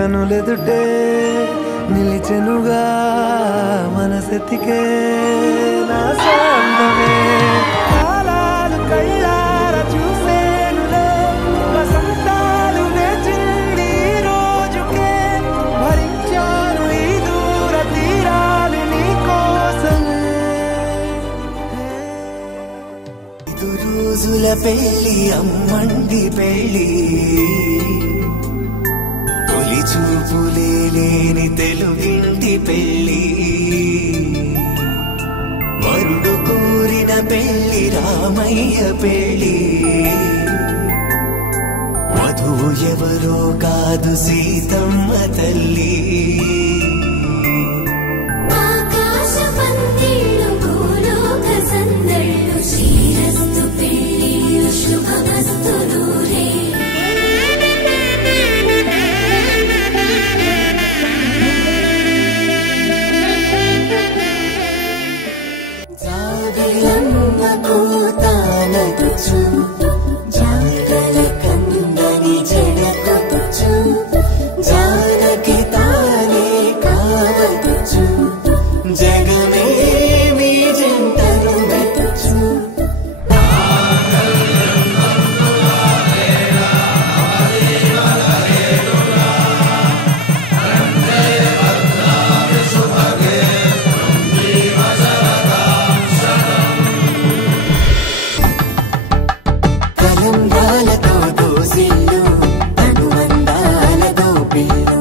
కనులెదుటే నిలిచెనుగా మనసెతికే నా సాంతమే కాలాలు కళ్ళార చూసేనులే వసంతాలు వేచింది రోజుకే భరించాను ఈ దూర తీరాలు నీ కోసమే ఇది రోజుల పెళ్ళి అమ్మండి పెళ్ళి తొలి చూపులే లేని తెలుగింటి పెళ్ళి వరుడు కోరిన పెళ్ళి రామయ్య పెళ్ళి వధువు ఎవరో కాదు సీతమ్మ తల్లి ఆకాశ పందిళ్ళు భూలోక సందళ్ళు శ్రీరస్తు పెళ్ళిళ్ళు శుభమస్తు నూరే జాగలమ్మ కూతానదుచు జాగల కందని జడకొచ్చు జానకి తానే కావదుచు జగమే మీ జంటను వెతుచు కలంబాలతో దోసిల్లు అనువందాలతో పిల్లు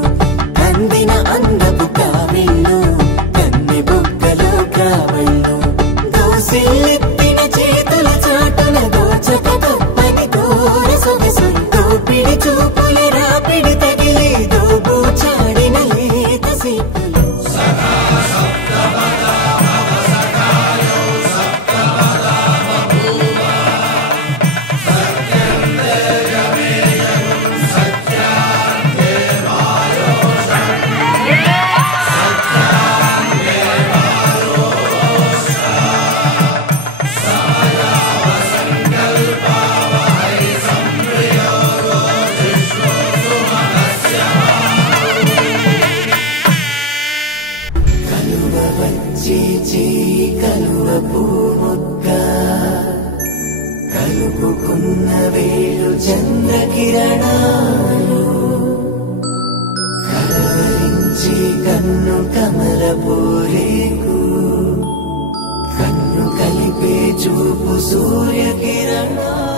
అందిన అందపు కావిళ్ళు కన్నె బొక్కలో కావళ్ళు దోసిల్లెత్తిన చేతుల చాటున దోచక తప్పని దూర సొగసు దోపిడి చూపుల రాపిడి తగిలి దోబూచాడిన లేత సీపులు కలువ వచ్చి కలువ పూముక్క కలుపుకున్న వేలు చంద్రకిరణాలు కలవరించి కన్ను కమల పోరేకు కన్ను కలిపే చూపు సూర్యకిరణాలు